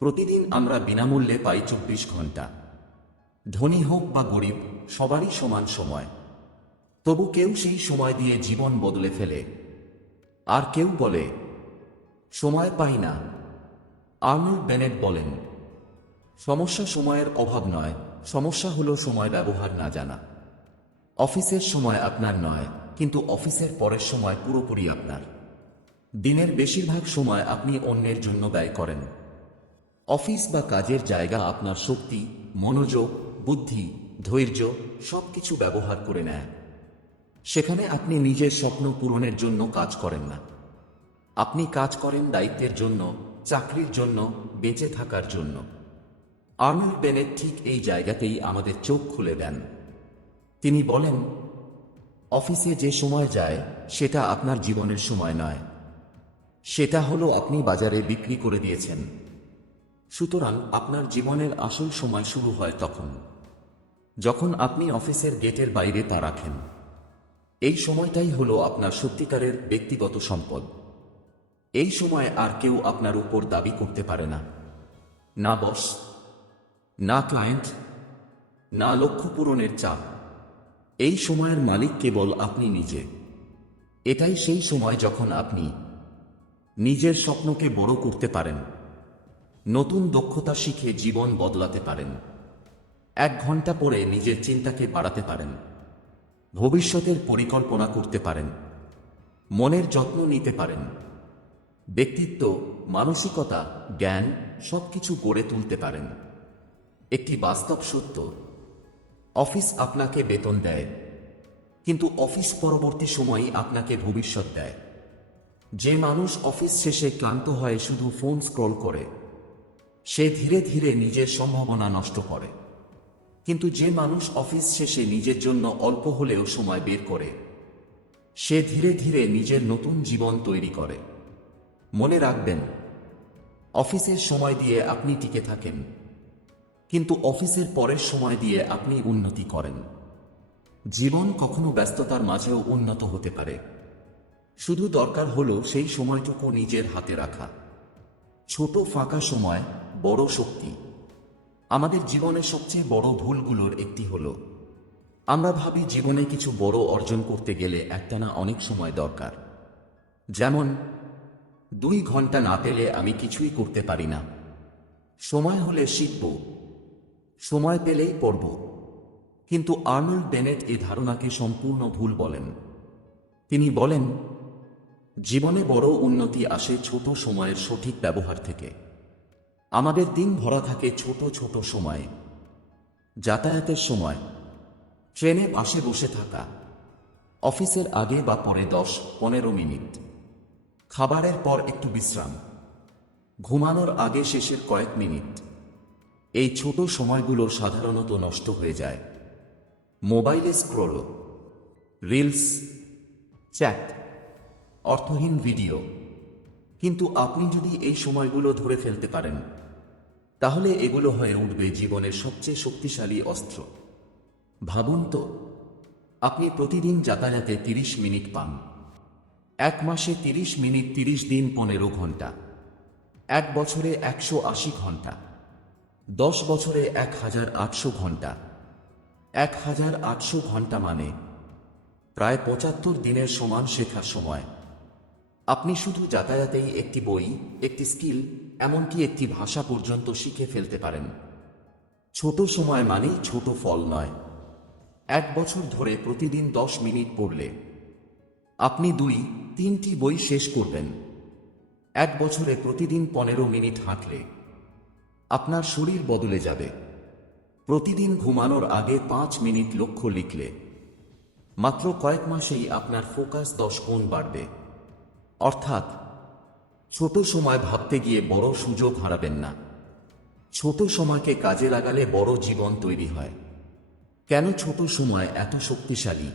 প্রতিদিন আমরা বিনামূল্যে পাই চব্বিশ ঘণ্টা ধনী হোক বা গরিব, সবারই সমান সময়। তবু কেউ সেই সময় দিয়ে জীবন বদলে ফেলে। আর কেউ বলে, সময় পাই না। আর্নল্ড বেনেট বলেন, সমস্যা সময়ের অভাব নয়, সমস্যা হলো সময় ব্যবহার না জানা। অফিসের সময় আপনার নয়, কিন্তু অফিসের পরের সময় পুরোপুরি আপনার। দিনের বেশিরভাগ সময় আপনি অন্যের জন্য ব্যয় করেন। অফিস বা কাজের জায়গা আপনার শক্তি, মনোযোগ, বুদ্ধি, ধৈর্য সবকিছু ব্যবহার করে নেয়। সেখানে আপনি নিজের স্বপ্ন পূরণের জন্য কাজ করেন না। আপনি কাজ করেন দায়িত্বের জন্য, চাকরির জন্য, বেঁচে থাকার জন্য। আর্নল্ড বেনেট ঠিক এই জায়গাতেই আমাদের চোখ খুলে দেন। তিনি বলেন, অফিসে যে সময় যায়, সেটা আপনার জীবনের সময় নয়। সেটা হলো আপনি বাজারে বিক্রি করে দিয়েছেন। সুতরাং আপনার জীবনের আসল সময় শুরু হয় তখন, যখন আপনি অফিসের গেটের বাইরে তা রাখেন। এই সময়টাই হলো আপনার সত্যিকারের ব্যক্তিগত সম্পদ। এই সময় আর কেউ আপনার উপর দাবি করতে পারে না। না বস, না ক্লায়েন্ট, না লক্ষ্য পূরণের চাপ। এই সময়ের মালিক কেবল আপনি নিজে। এটাই সেই সময় যখন আপনি নিজের স্বপ্নকে বড় করতে পারেন। নতুন দক্ষতা শিখে জীবন বদলাতে পারেন। এক ঘণ্টা পরে নিজের চিন্তাকে বাড়াতে পারেন। ভবিষ্যতের পরিকল্পনা করতে পারেন। মনের যত্ন নিতে পারেন। ব্যক্তিত্ব, মানসিকতা, জ্ঞান সবকিছু গড়ে তুলতে পারেন। একটি বাস্তব সত্য, অফিস আপনাকে বেতন দেয়, কিন্তু অফিস পরবর্তী সময়ই আপনাকে ভবিষ্যৎ দেয়। যে মানুষ অফিস শেষে ক্লান্ত হয়ে শুধু ফোন স্ক্রল করে। সে ধীরে ধীরে নিজের সম্ভাবনা নষ্ট করে। কিন্তু যে মানুষ অফিস শেষে নিজের জন্য অল্প হলেও সময় বের করে, সে ধীরে ধীরে নিজের নতুন জীবন তৈরি করে। মনে রাখবেন, অফিসের সময় দিয়ে আপনি টিকে থাকেন, কিন্তু অফিসের পরের সময় দিয়ে আপনি উন্নতি করেন। জীবন কখনো ব্যস্ততার মাঝেও উন্নত হতে পারে। শুধু দরকার হলো সেই সময়টুকু নিজের হাতে রাখা। ছোট ফাঁকা সময় বড় শক্তি। আমাদের জীবনের সবচেয়ে বড় ভুলগুলোর একটি হল, আমরা ভাবি জীবনে কিছু বড় অর্জন করতে গেলে একটানা অনেক সময় দরকার। যেমন, দুই ঘণ্টা না পেলে আমি কিছুই করতে পারি না। সময় হলে শিখব, সময় পেলেই পড়ব। কিন্তু আর্নল্ড বেনেট এ ধারণাকে সম্পূর্ণ ভুল বলেন। তিনি বলেন, জীবনে বড় উন্নতি আসে ছোট সময়ের সঠিক ব্যবহার থেকে। আমাদের দিন ভরা থাকে ছোট ছোট সময়ে। যাতায়াতের সময়। ট্রেনে পাশে বসে থাকা। অফিসের আগে বা পরে দশ, পনেরো মিনিট। খাবারের পর একটু বিশ্রাম। ঘুমানোর আগে শেষের কয়েক মিনিট। এই ছোট সময়গুলো সাধারণত নষ্ট হয়ে যায়। মোবাইলে স্ক্রোল, রিলস, চ্যাট, অর্থহীন ভিডিও। কিন্তু আপনি যদি এই সময়গুলো ধরে ফেলতে পারেন তাহলে এগুলো হয়ে উঠবে জীবনের সবচেয়ে শক্তিশালী অস্ত্র। ভাবুন তো, আপনি প্রতিদিন যাতায়াতে তিরিশ মিনিট পান। এক মাসে তিরিশ মিনিট তিরিশ দিন পনেরো ঘণ্টা। এক বছরে একশো আশি ঘণ্টা। দশ বছরে এক হাজার আটশো ঘণ্টা। এক হাজার আটশো ঘণ্টা মানে প্রায় পঁচাত্তর দিনের সমান শেখার সময়। আপনি শুধু যাতায়াতেই একটি বই, একটি স্কিল, এমনকি একটি ভাষা পর্যন্ত শিখে ফেলতে পারেন। ছোট সময় মানেই ছোট ফল নয়। এক বছর ধরে প্রতিদিন দশ মিনিট পড়লে। আপনি দুই, তিনটি বই শেষ করবেন। এক বছরে প্রতিদিন পনেরো মিনিট হাঁটলে। আপনার শরীর বদলে যাবে। প্রতিদিন ঘুমানোর আগে পাঁচ মিনিট লক্ষ্য লিখলে। মাত্র কয়েক মাসেই আপনার ফোকাস দশ গুণ বাড়বে। অর্থাৎ, ছোট সময় ভাবতে গিয়ে বড় সুযোগ হারাবেন না। ছোট সময়কে কাজে লাগালে বড় জীবন তৈরি হয়। কেন ছোট সময় এত শক্তিশালী?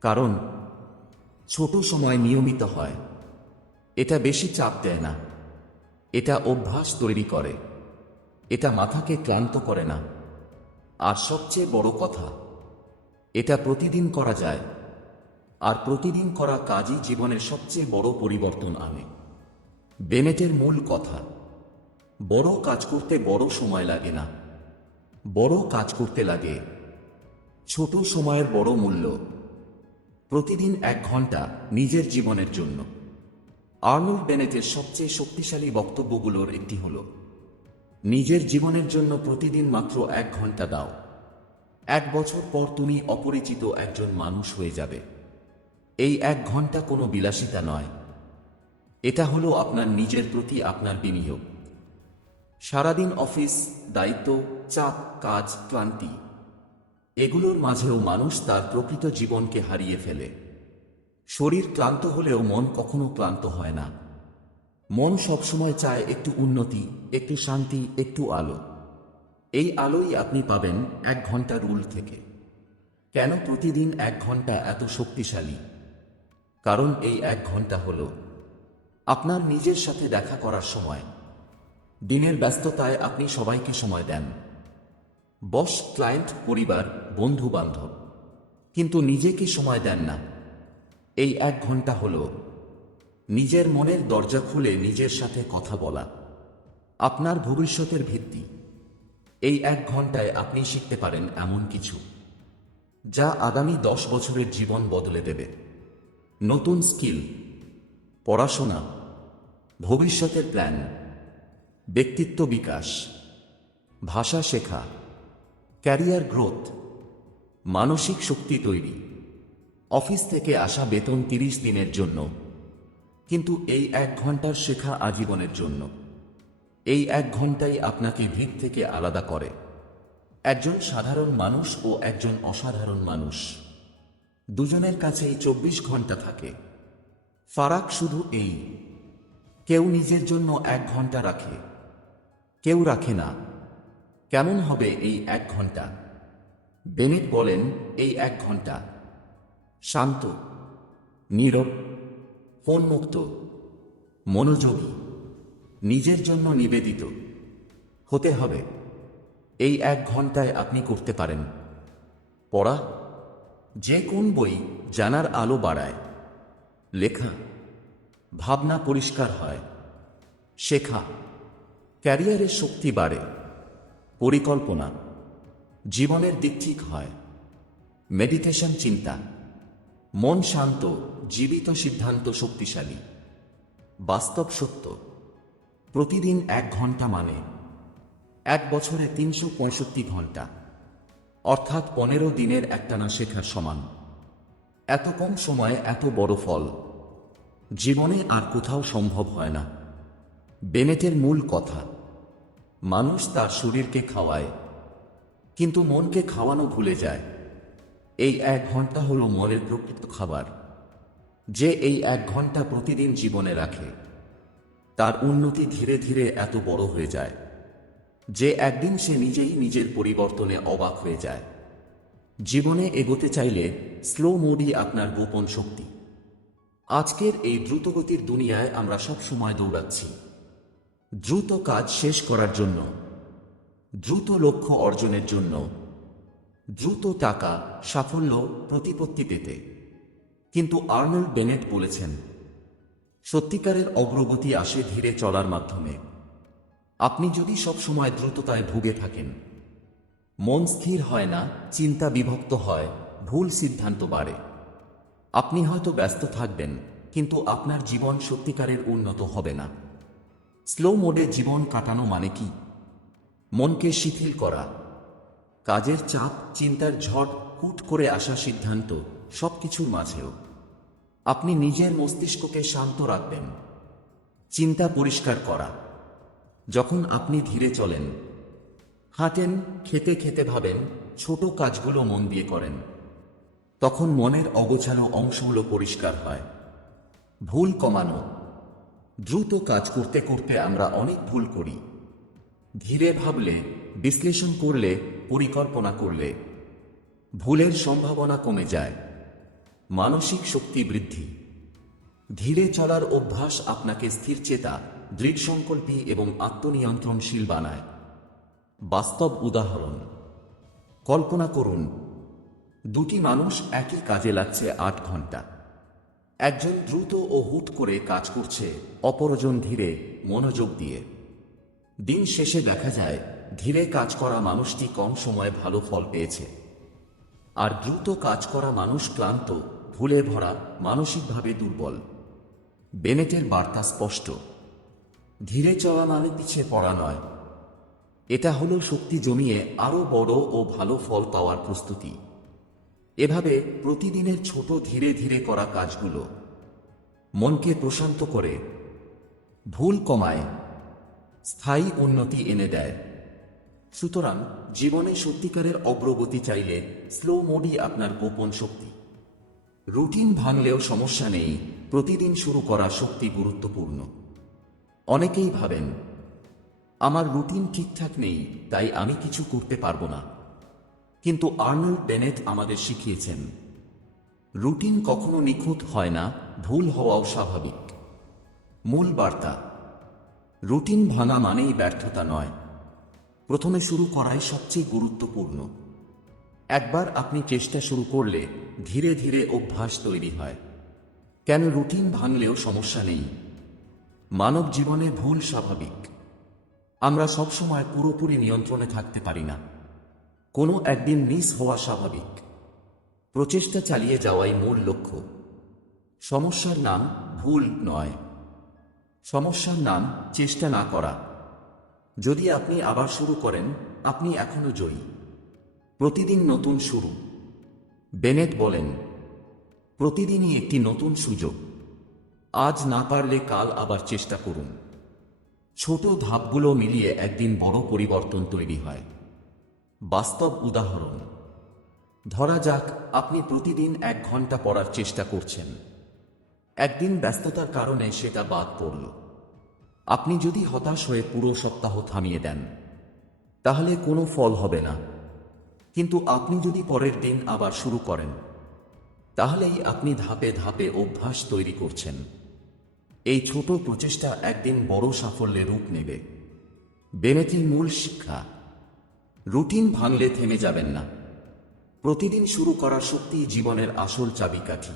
কারণ, ছোট সময় নিয়মিত হয়। এটা বেশি চাপ দেয় না। এটা অভ্যাস তৈরি করে। এটা মাথাকে ক্লান্ত করে না। আর সবচেয়ে বড় কথা, এটা প্রতিদিন করা যায়। আর প্রতিদিন করা কাজই জীবনের সবচেয়ে বড় পরিবর্তন আনে। বেনেটের মূল কথা, বড় কাজ করতে বড় সময় লাগে না। বড় কাজ করতে লাগে ছোট সময়ের বড় মূল্য। প্রতিদিন এক ঘণ্টা নিজের জীবনের জন্য। আর্নল্ড বেনেটের সবচেয়ে শক্তিশালী বক্তব্যগুলোর একটি হল, নিজের জীবনের জন্য প্রতিদিন মাত্র এক ঘণ্টা দাও। এক বছর পর তুমি অপরিচিত একজন মানুষ হয়ে যাবে। এই এক ঘণ্টা কোনো বিলাসিতা নয়। এটা হলো আপনার নিজের প্রতি আপনার বিনিয়োগ। সারাদিন অফিস, দায়িত্ব, চাপ, কাজ, ক্লান্তি, এগুলোর মাঝেও মানুষ তার প্রকৃত জীবনকে হারিয়ে ফেলে। শরীর ক্লান্ত হলেও মন কখনো ক্লান্ত হয় না। মন সবসময় চায় একটু উন্নতি, একটু শান্তি, একটু আলো। এই আলোই আপনি পাবেন এক ঘণ্টা রুল থেকে। কেন প্রতিদিন এক ঘণ্টা এত শক্তিশালী? কারণ এই এক ঘণ্টা হল। আপনার নিজের সাথে দেখা করার সময়। দিনের ব্যস্ততায় আপনি সবাইকে সময় দেন। বস, ক্লায়েন্ট, পরিবার, বন্ধু, বান্ধব। কিন্তু নিজেকে সময় দেন না। এই এক ঘণ্টা হল। নিজের মনের দরজা খুলে নিজের সাথে কথা বলা। আপনার ভবিষ্যতের ভিত্তি। এই এক ঘন্টায় আপনি শিখতে পারেন এমন কিছু, যা আগামী দশ বছরের জীবন বদলে দেবে। নতুন স্কিল, পড়াশোনা, ভবিষ্যতের প্ল্যান, ব্যক্তিত্ব বিকাশ, ভাষা শেখা, ক্যারিয়ার গ্রোথ, মানসিক শক্তি তৈরি, অফিস থেকে আসা বেতন তিরিশ দিনের জন্য, কিন্তু এই এক ঘণ্টার শেখা আজীবনের জন্য। এই এক ঘন্টাই আপনাকে ভিড় থেকে আলাদা করে। একজন সাধারণ মানুষ ও একজন অসাধারণ মানুষ। দুজনের কাছেই চব্বিশ ঘণ্টা থাকে। ফারাক শুধু এই। কেউ নিজের জন্য এক ঘণ্টা রাখে। কেউ রাখে না। কেমন হবে এই এক ঘণ্টা? বেনেট বলেন, এই এক ঘণ্টা। শান্ত, নীরব ফোন মুক্ত মনোযোগী, নিজের জন্য নিবেদিত। হতে হবে। এই এক ঘন্টায় আপনি করতে পারেন। পড়া যে কোন বই জানার আলো বাড়ায়। লেখা, ভাবনা পরিষ্কার হয়। শেখা ক্যারিয়ারের শক্তি বাড়ে। পরিকল্পনা, জীবনের দিক ঠিক হয়। মেডিটেশন চিন্তা, মন শান্ত, জীবিত সিদ্ধান্ত শক্তিশালী। বাস্তব সত্য, প্রতিদিন এক ঘণ্টা মানে এক বছরে তিনশো পঁয়ষট্টি ঘণ্টা। অর্থাৎ পনেরো দিনের একটানা শেখার সমান। এত কম সময়ে এত বড় ফল। জীবনে আর কোথাও সম্ভব হয় না। বেনেটের মূল কথা, মানুষ তার শরীরকে খাওয়ায়, কিন্তু মনকে খাওয়ানো ভুলে যায়। এই এক ঘণ্টা হলো মনের প্রকৃত খাবার, যে এই এক ঘণ্টা প্রতিদিন জীবনে রাখে। তার উন্নতি ধীরে ধীরে এত বড় হয়ে যায়। যে একদিন সে নিজেই নিজের পরিবর্তনে অবাক হয়ে যায়। জীবনে এগোতে চাইলে স্লো মোডই আপনার গোপন শক্তি। আজকের এই দ্রুতগতির দুনিয়ায় আমরা সব সময় দৌড়াচ্ছি। দ্রুত কাজ শেষ করার জন্য, দ্রুত লক্ষ্য অর্জনের জন্য, দ্রুত টাকা, সাফল্য, প্রতিপত্তি পেতে। কিন্তু আর্নল্ড বেনেট বলেছেন, সত্যিকারের অগ্রগতি আসে ধীরে চলার মাধ্যমে। আপনি যদি সব সময় দ্রুততায় ভুগে থাকেন, মন স্থির হয় না, চিন্তা বিভক্ত হয়, ভুল সিদ্ধান্ত বাড়ে। আপনি হয়তো ব্যস্ত থাকবেন, কিন্তু আপনার জীবন সত্যিকারের উন্নত হবে না। স্লো মোডে জীবন কাটানো মানে কি? মনকে শিথিল করা। কাজের চাপ, চিন্তার ঝড়, হুট করে আসা সিদ্ধান্ত, সবকিছুর মাঝেও। আপনি নিজের মস্তিষ্ককে শান্ত রাখবেন। চিন্তা পরিষ্কার করা। যখন আপনি ধীরে চলেন, হাঁটেন, খেতে খেতে ভাবেন, ছোট কাজগুলো মন দিয়ে করেন, তখন মনের অগোছালো অংশগুলো পরিষ্কার হয়। ভুল কমানো। দ্রুত কাজ করতে করতে আমরা অনেক ভুল করি। ধীরে ভাবলে, বিশ্লেষণ করলে, পরিকল্পনা করলে, ভুলের সম্ভাবনা কমে যায়। মানসিক শক্তি বৃদ্ধি। ধীরে চলার অভ্যাস আপনাকে স্থিরচেতা দৃঢ়সংকল্পী এবং আত্মনিয়ন্ত্রণশীল বানায়। বাস্তব উদাহরণ। কল্পনা করুন, দুটি মানুষ একই কাজে লাগছে আট ঘণ্টা। একজন দ্রুত ও হুট করে কাজ করছে, অপরজন ধীরে মনোযোগ দিয়ে। দিন শেষে দেখা যায়, ধীরে কাজ করা মানুষটি কম সময়ে ভালো ফল পেয়েছে। আর দ্রুত কাজ করা মানুষ ক্লান্ত, ভুলে ভরা, মানসিকভাবে দুর্বল। বেনেটের বার্তা স্পষ্ট। ধীরে চলা মানে পিছিয়ে পড়া নয়। এটা হলো শক্তি জমিয়ে আরও বড় ও ভালো ফল পাওয়ার প্রস্তুতি। এভাবে প্রতিদিনের ছোট ধীরে ধীরে করা কাজগুলো মনকে প্রশান্ত করে, ভুল কমায়, স্থায়ী উন্নতি এনে দেয়। সুতরাং জীবনে সত্যিকারের অগ্রগতি চাইলে স্লো মোডই আপনার গোপন শক্তি। রুটিন ভাঙলেও সমস্যা নেই, প্রতিদিন শুরু করা শক্তি গুরুত্বপূর্ণ। অনেকেই ভাবেন, আমার রুটিন ঠিকঠাক নেই, তাই আমি কিছু করতে পারব না। কিন্তু আর্নল্ড বেনেট আমাদের শিখিয়েছেন, রুটিন কখনো নিখুঁত হয় না, ভুল হওয়াও স্বাভাবিক। মূল বার্তা, রুটিন ভাঙা মানেই ব্যর্থতা নয়। প্রথমে শুরু করাই সবচেয়ে গুরুত্বপূর্ণ। একবার আপনি চেষ্টা শুরু করলে ধীরে ধীরে অভ্যাস তৈরি হয়। কেন রুটিন ভাঙলেও সমস্যা নেই? মানব জীবনে ভুল স্বাভাবিক। আমরা সবসময় পুরোপুরি নিয়ন্ত্রণে থাকতে পারি না। কোনো একদিন মিস হওয়া স্বাভাবিক। প্রচেষ্টা চালিয়ে যাওয়াই মূল লক্ষ্য। সমস্যার নাম ভুল নয়। সমস্যার নাম চেষ্টা না করা। যদি আপনি আবার শুরু করেন, আপনি এখনও জয়ী। প্রতিদিন নতুন শুরু। বেনেট বলেন, প্রতিদিনই একটি নতুন সুযোগ। আজ না পারলে কাল আবার চেষ্টা করুন। ছোট ধাপগুলো মিলিয়ে একদিন বড় পরিবর্তন তৈরি হয়। বাস্তব উদাহরণ। ধরা যাক, আপনি প্রতিদিন এক ঘণ্টা পড়ার চেষ্টা করছেন। একদিন ব্যস্ততার কারণে সেটা বাদ পড়ল। আপনি যদি হতাশ হয়ে পুরো সপ্তাহ থামিয়ে দেন, তাহলে কোনো ফল হবে না। কিন্তু আপনি যদি পরের দিন আবার শুরু করেন, তাহলেই আপনি ধাপে ধাপে অভ্যাস তৈরি করছেন। এই ছোট প্রচেষ্টা একদিন বড় সাফল্যে রূপ নেবে। বেনেটির মূল শিক্ষা, রুটিন ভাঙলে থেমে যাবেন না। প্রতিদিন শুরু করা শক্তি জীবনের আসল চাবিকাঠি।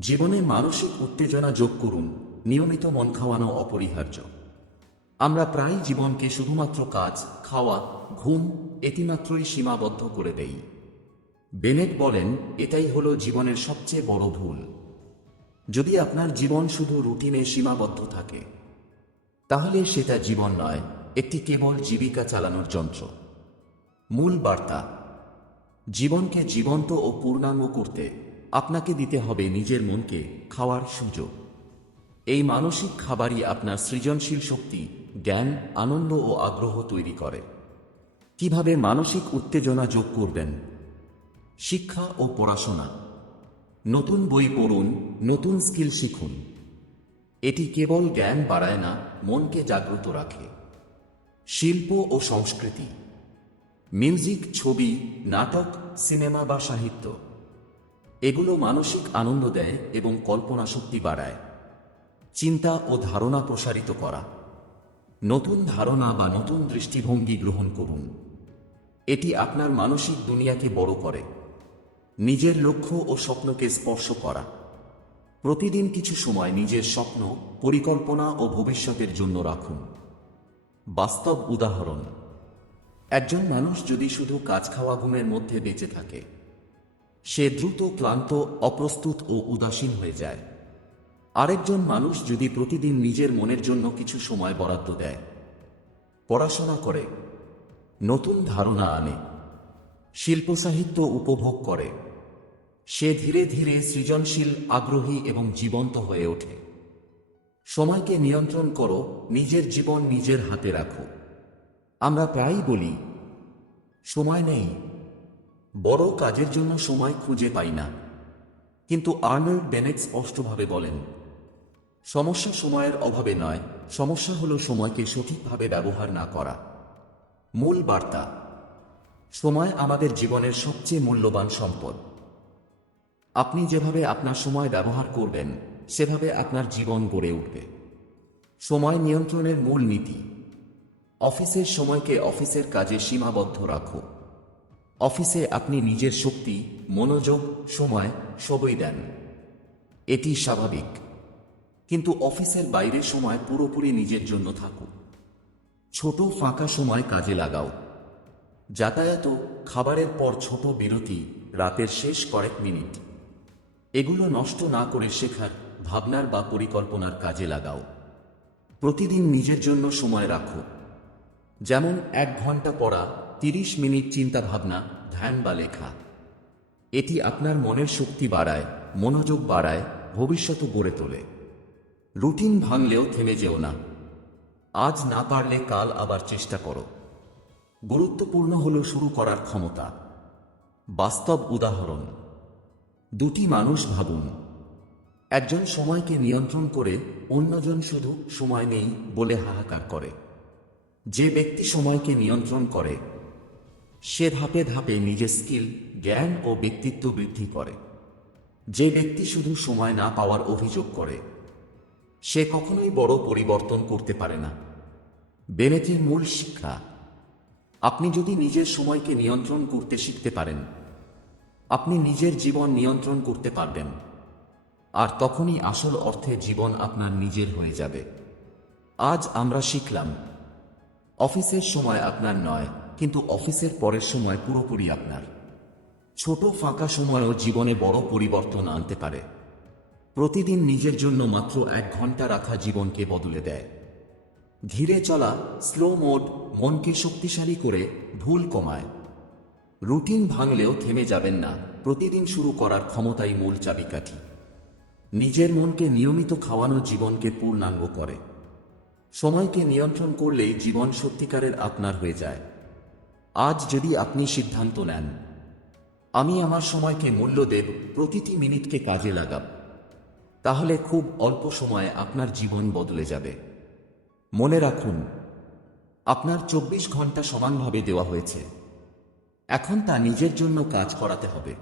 জীবনে মানসিক উত্তেজনা যোগ করুন, নিয়মিত মন খাওয়ানো অপরিহার্য। আমরা প্রায় জীবনকে শুধুমাত্র কাজ, খাওয়া, ঘুম এটিমাত্রই সীমাবদ্ধ করে দেই। বেনেট বলেন, এটাই হলো জীবনের সবচেয়ে বড় ভুল। যদি আপনার জীবন শুধু রুটিনে সীমাবদ্ধ থাকে, তাহলে সেটা জীবন নয়, একটি কেবল জীবিকা চালানোর যন্ত্র। মূল বার্তা, জীবনকে জীবন্ত ও পূর্ণাঙ্গ করতে আপনাকে দিতে হবে নিজের মনকে খাওয়ার সুযোগ। এই মানসিক খাবারই আপনার সৃজনশীল শক্তি, জ্ঞান, আনন্দ ও আগ্রহ তৈরি করে। কীভাবে মানসিক উত্তেজনা যোগ করবেন? শিক্ষা ও পড়াশোনা। নতুন বই পড়ুন, নতুন স্কিল শিখুন। এটি কেবল জ্ঞান বাড়ায় না, মনকে জাগ্রত রাখে। শিল্প ও সংস্কৃতি। মিউজিক, ছবি, নাটক, সিনেমা বা সাহিত্য। এগুলো মানসিক আনন্দ দেয় এবং কল্পনা শক্তি বাড়ায়। চিন্তা ও ধারণা প্রসারিত করা। নতুন ধারণা বা নতুন দৃষ্টিভঙ্গি গ্রহণ করুন। এটি আপনার মানসিক দুনিয়াকে বড় করে। নিজের লক্ষ্য ও স্বপ্নকে স্পর্শ করা। প্রতিদিন কিছু সময় নিজের স্বপ্ন, পরিকল্পনা ও ভবিষ্যতের জন্য রাখুন। বাস্তব উদাহরণ, একজন মানুষ যদি শুধু কাজ খাওয়া ঘুমের মধ্যে বেঁচে থাকে, সে দ্রুত ক্লান্ত, অপ্রস্তুত ও উদাসীন হয়ে যায়। আরেকজন মানুষ যদি প্রতিদিন নিজের মনের জন্য কিছু সময় বরাদ্দ দেয়, পড়াশোনা করে, নতুন ধারণা আনে, শিল্প সাহিত্য উপভোগ করে সে ধীরে ধীরে সৃজনশীল, আগ্রহী এবং জীবন্ত হয়ে ওঠে। সময়কে নিয়ন্ত্রণ করো, নিজের জীবন নিজের হাতে রাখো। আমরা প্রায়ই বলি, সময় নেই। বড় কাজের জন্য সময় খুঁজে পাই না। কিন্তু আর্নল্ড বেনেট স্পষ্টভাবে বলেন, সমস্যা সময়ের অভাবে নয়, সমস্যা হলো সময়কে সঠিকভাবে ব্যবহার না করা। মূল বার্তা, সময় আমাদের জীবনের সবচেয়ে মূল্যবান সম্পদ। আপনি যেভাবে আপনার সময় ব্যবহার করবেন, সেভাবে আপনার জীবন গড়ে উঠবে। সময় নিয়ন্ত্রণের মূল নীতি। অফিসের সময়কে অফিসের কাজে সীমাবদ্ধ রাখো। অফিসে আপনি নিজের শক্তি, মনোযোগ, সময় সবই দেন। এটি স্বাভাবিক। কিন্তু অফিসের বাইরে সময় পুরোপুরি নিজের জন্য থাকুক ছোট ফাঁকা সময় কাজে লাগাও। যাতায়াত খাবারের পর ছোট বিরতি রাতের শেষ কয়েক মিনিট। এগুলো নষ্ট না করে শেখার ভাবনার বা পরিকল্পনার কাজে লাগাও। প্রতিদিন নিজের জন্য সময় রাখো। যেমন এক ঘণ্টা পড়া, তিরিশ মিনিট চিন্তা ভাবনা ধ্যান বা লেখা। এটি আপনার মনের শক্তি বাড়ায়, মনোযোগ বাড়ায় ভবিষ্যৎ গড়ে তোলে। রুটিন ভাঙলেও থেমে যেও না। আজ না পারলে কাল আবার চেষ্টা করো। গুরুত্বপূর্ণ হল শুরু করার ক্ষমতা। বাস্তব উদাহরণ। দুটি মানুষ ভাবুন। একজন সময়কে নিয়ন্ত্রণ করে, অন্যজন শুধু সময় নেই বলে হাহাকার করে। যে ব্যক্তি সময়কে নিয়ন্ত্রণ করে, সে ধাপে ধাপে নিজের স্কিল, জ্ঞান ও ব্যক্তিত্ব বৃদ্ধি করে। যে ব্যক্তি শুধু সময় না পাওয়ার অভিযোগ করে, সে কখনোই বড় পরিবর্তন করতে পারে না। বেনেটের মূল শিক্ষা, আপনি যদি নিজের সময়কে নিয়ন্ত্রণ করতে শিখতে পারেন আপনি নিজের জীবন নিয়ন্ত্রণ করতে পারবেন। আর তখনই আসল অর্থে জীবন আপনার নিজের হয়ে যাবে। আজ আমরা শিখলাম, অফিসের সময় আপনার নয়, কিন্তু অফিসের পরের সময় পুরোপুরি আপনার। ছোট ফাঁকা সময়ও জীবনে বড় পরিবর্তন আনতে পারে। প্রতিদিন নিজের জন্য মাত্র এক ঘণ্টা রাখা জীবনকে বদলে দেয়। ধীরে চলা স্লো মোড মনকে শক্তিশালী করে ভুল কমায়। রুটিন ভাঙলেও থেমে যাবেন না। প্রতিদিন শুরু করার ক্ষমতাই মূল চাবিকাঠি। নিজের মনকে নিয়মিত খাওয়ানো জীবনকে পূর্ণাঙ্গ করে। সময়কে নিয়ন্ত্রণ করলেই জীবন সত্যিকারের আপনার হয়ে যায়। আজ যদি আপনি সিদ্ধান্ত নেন, আমি আমার সময়কে মূল্য দেব প্রতিটি মিনিটকে কাজে লাগাব, তাহলে খুব অল্প সময়ে আপনার জীবন বদলে যাবে। মনে রাখুন, আপনার চব্বিশ ঘণ্টা সমানভাবে দেওয়া হয়েছে। এখন তা নিজের জন্য কাজ করাতে হবে।